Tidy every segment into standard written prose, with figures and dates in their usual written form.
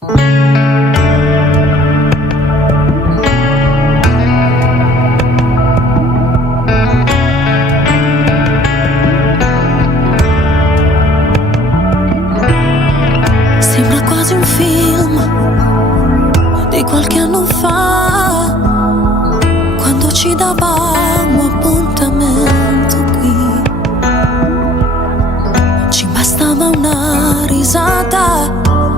Sembra quasi un film di qualche anno fa, quando ci davamo appuntamento qui. Ci bastava una risata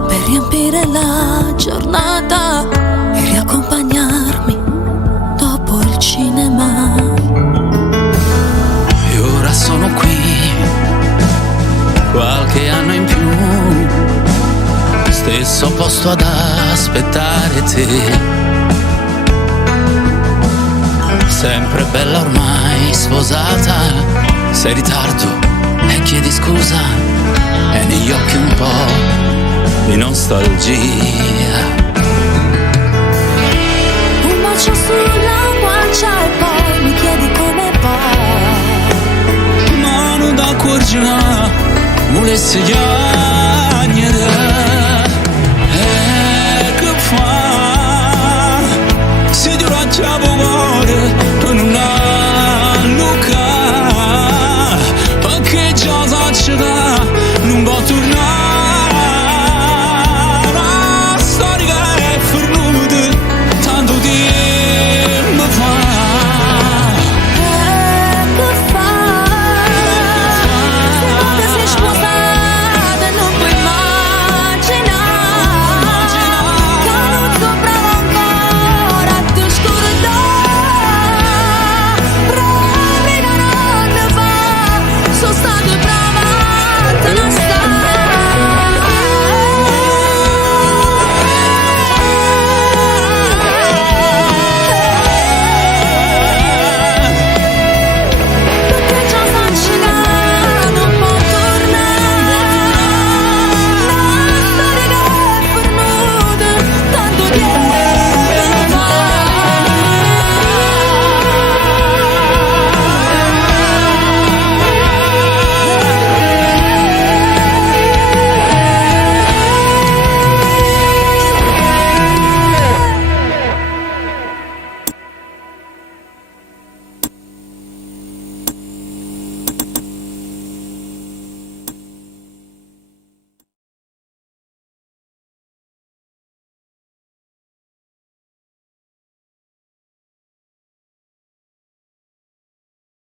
per riempire la giornata e riaccompagnarmi dopo il cinema. E ora sono qui, qualche anno in più, stesso posto ad aspettare te. Sempre bella ormai sposata, sei in ritardo e chiedi scusa, e negli occhi un po' di nostalgia. Un bacio sulla guancia e poi mi chiedi come va. Mano da cuor già, volesse già.